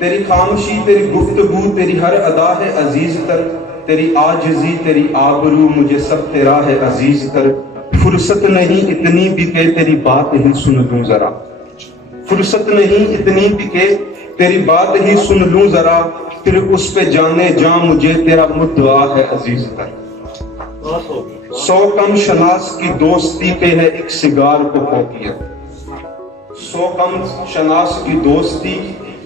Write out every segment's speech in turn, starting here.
تیری خاموشی تیری گفتگو تیری ہر ادا ہے عزیز تر، تیری عاجزی تیری آبرو مجھے سب تیرا ہے عزیز تر، فرصت نہیں اتنی بھی کہ تیری بات ہی سن لوں ذرا، فرصت نہیں اتنی بھی کہ تیری بات ہی سن لوں ذرا، پھر اس پہ جانے جاں مجھے تیرا مدعا ہے عزیز تر، 100 کم شناس کی دوستی پہ ہے ایک سگار کو فوقیت، 100 کم شناس کی دوستی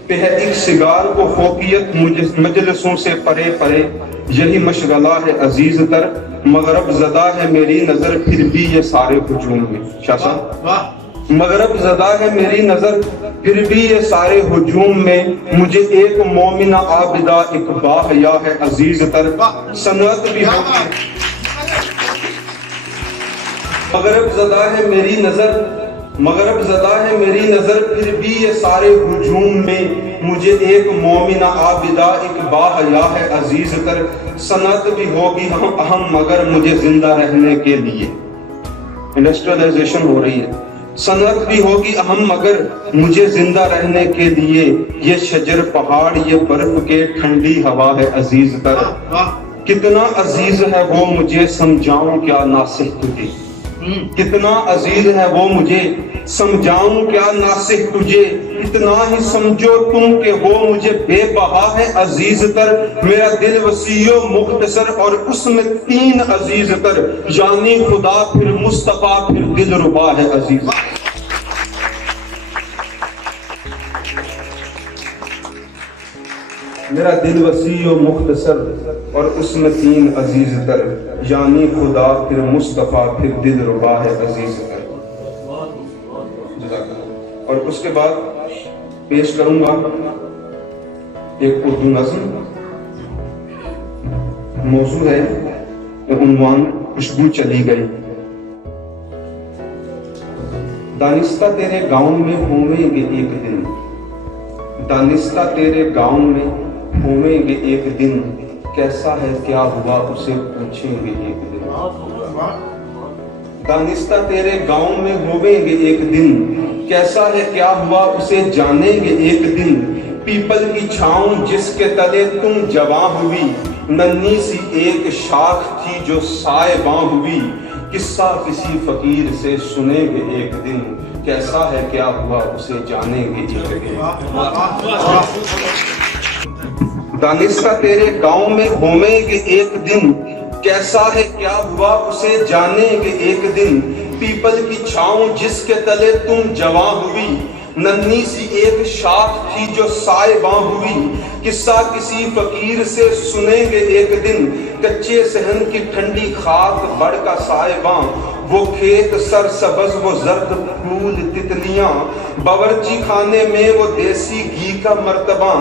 پہ ہے ایک سگار کو فوقیت، مجلسوں سے پرے پرے یہی مشغلہ ہے عزیز تر، مغرب زدہ ہے میری نظر پھر بھی یہ سارے ہجوم میں، شاہ صاحب مغرب زدہ ہے میری نظر پھر بھی یہ سارے ہجوم میں، مجھے ایک مومنہ عابدہ ایک باحیا ہے عزیز تر، صنعت بھی ہوگی مغرب زدہ ہے میری نظر، مغرب زدہ ہے میری نظر پھر بھی یہ سارے ہجوم میں، مجھے ایک مومنہ عابدہ ایک باحیا ہے عزیز تر، صنعت بھی ہوگی اہم مگر مجھے زندہ رہنے کے لیے، انڈسٹریلائزیشن ہو رہی ہے، صنعت بھی ہوگی اہم مگر مجھے زندہ رہنے کے لیے، یہ شجر پہاڑ یہ برف کے ٹھنڈی ہوا ہے عزیز تر، کتنا عزیز ہے وہ مجھے سمجھاؤں کیا ناصح تجھے، کتنا عزیز ہے وہ مجھے سمجھاؤں کیا ناصح تجھے، اتنا ہی سمجھو تم کہ وہ مجھے بے بہا ہے عزیز تر، میرا دل وسیع و مختصر اور اس میں 3 عزیز تر، یعنی خدا پھر مصطفیٰ پھر دل ربا ہے عزیز تر، میرا دل وسیع و مختصر اور اس میں 3 عزیز تر، یعنی خدا پھر مصطفیٰ پھر دل ربا ہے عزیز تر، اور اس کے بعد پیش کروں گا ایک اردو نظم، موضوع ہے عنوان خوشبو چلی گئی، دانستہ تیرے گاؤں میں ہوئیں گے ایک دن، دانستہ تیرے گاؤں میں ہوئیں گے ایک دن، کیسا ہے کیا ہوا اسے پوچھیں گے ایک دن، دانستہ تیرے گاؤں میں ہوئیں گے ایک دن، کیسا ہے کیا ہوا اسے جانیں گے ایک دن، پیپل کی چھاؤں جس کے تلے تم جواں ہوئی، ننھی سی ایک شاخ تھی جو سائے باں ہوئی، قصہ کسی فقیر سے سنیں گے ایک دن، کیسا ہے کیا ہوا اسے جانیں گے ایک دن، دانستہ تیرے گاؤں میں ہوئیں گے ایک دن، کیسا ہے کیا ہوا اسے جانیں گے ایک دن، پیپل کی چھاؤں جس کے تلے تم جواں ہوئی، ننھی سی ایک شاخ تھی جو سائے باں ہوئی، قصہ کسی فقیر سے سنیں گے ایک دن، کچے صحن کی ٹھنڈی خاک بڑھ کا سائے باں، وہ کھیت سر سبز وہ زرد پھول تتلیاں، باورچی خانے میں وہ دیسی گھی کا مرتبہ،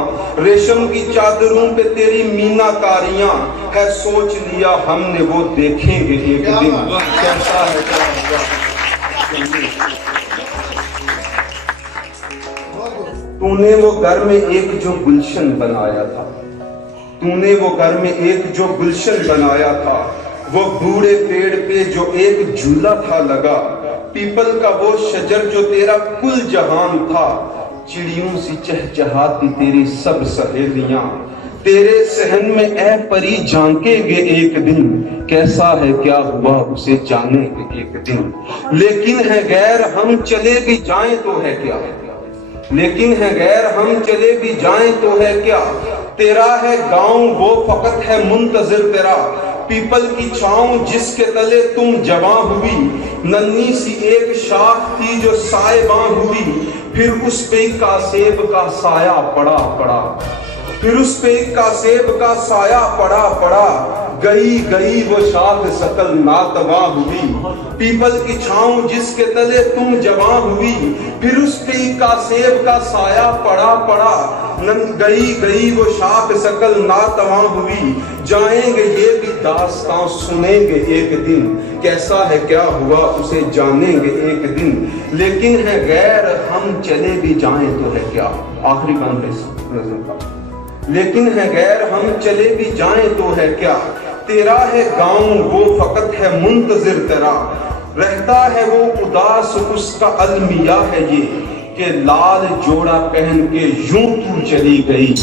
ریشم کی چادروں پہ تیری مینا کاریاں، ہے سوچ لیا ہم نے وہ دیکھیں گے ایک دن، کیسا ہے تو نے وہ گھر میں ایک جو گلشن بنایا تھا، تو نے وہ گھر میں ایک جو گلشن بنایا تھا، وہ بوڑھے پیڑ پہ جو ایک جھولا تھا لگا، پیپل کا وہ شجر جو تیرا کل جہان تھا، چڑیوں سی چہچہاتی تیری سب سہیلیاں، تیرے صحن میں اے پری جھانکیں گے ایک دن، کیسا ہے کیا ہوا اسے جانیں گے ایک دن، لیکن ہے غیر ہم چلے بھی جائیں تو ہے کیا، لیکن ہے غیر ہم چلے بھی جائیں تو ہے کیا، تیرا ہے گاؤں وہ فقط ہے منتظر تیرا، پیپل کی چھاؤں جس کے تلے تم جواں ہوئی، ننھی سی ایک شاخ تھی جو سائے باں ہوئی، پھر اس پہ کاسیب کا سایہ پڑا پڑا، پھر اس پہ کاسیب کا سایہ پڑا پڑا، گئی گئی وہ شاخ سکل ناتواں ہوئی، پیپل کی چھاؤں جس کے تلے تم جواں ہوئی، پھر اس پہ کاسیب کا سایہ پڑا پڑا، گئی گئی وہ شاخ سکل ناتواں ہوئی، جائیں گے یہ بھی داستان سنیں گے ایک دن، کیسا ہے کیا ہوا اسے جانیں گے ایک دن، لیکن ہے غیر ہم چلے بھی جائیں تو ہے کیا، آخری بند اس نظم کا، لیکن ہے غیر ہم چلے بھی جائیں تو ہے کیا، تیرا ہے گاؤں وہ فقط ہے منتظر تیرا، رہتا ہے وہ اداس اس کا المیہ ہے یہ، کہ لال جوڑا پہن کے یوں تو چلی گئی